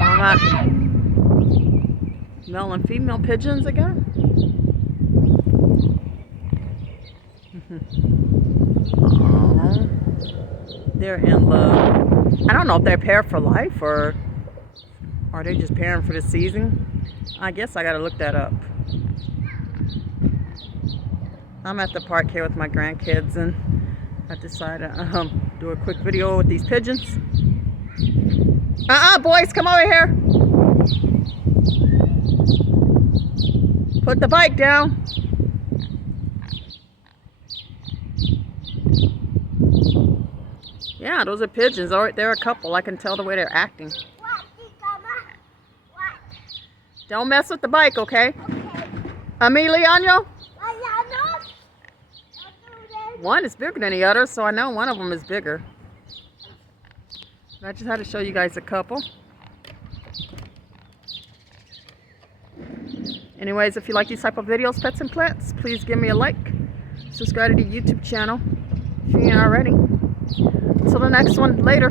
All that male and female pigeons again. Oh, they're in love. I don't know if they're paired for life or are they just pairing for the season. I guess I gotta look that up. I'm at the park here with my grandkids and I decided to do a quick video with these pigeons. Boys, come over here. Put the bike down. Yeah, those are pigeons. They're a couple. I can tell the way they're acting. Don't mess with the bike, okay? Emiliano? One is bigger than the other, so I know one of them is bigger. I just had to show you guys a couple. Anyways, if you like these type of videos, pets and plants, please give me a like. Subscribe to the YouTube channel if you ain't already. Until the next one, later.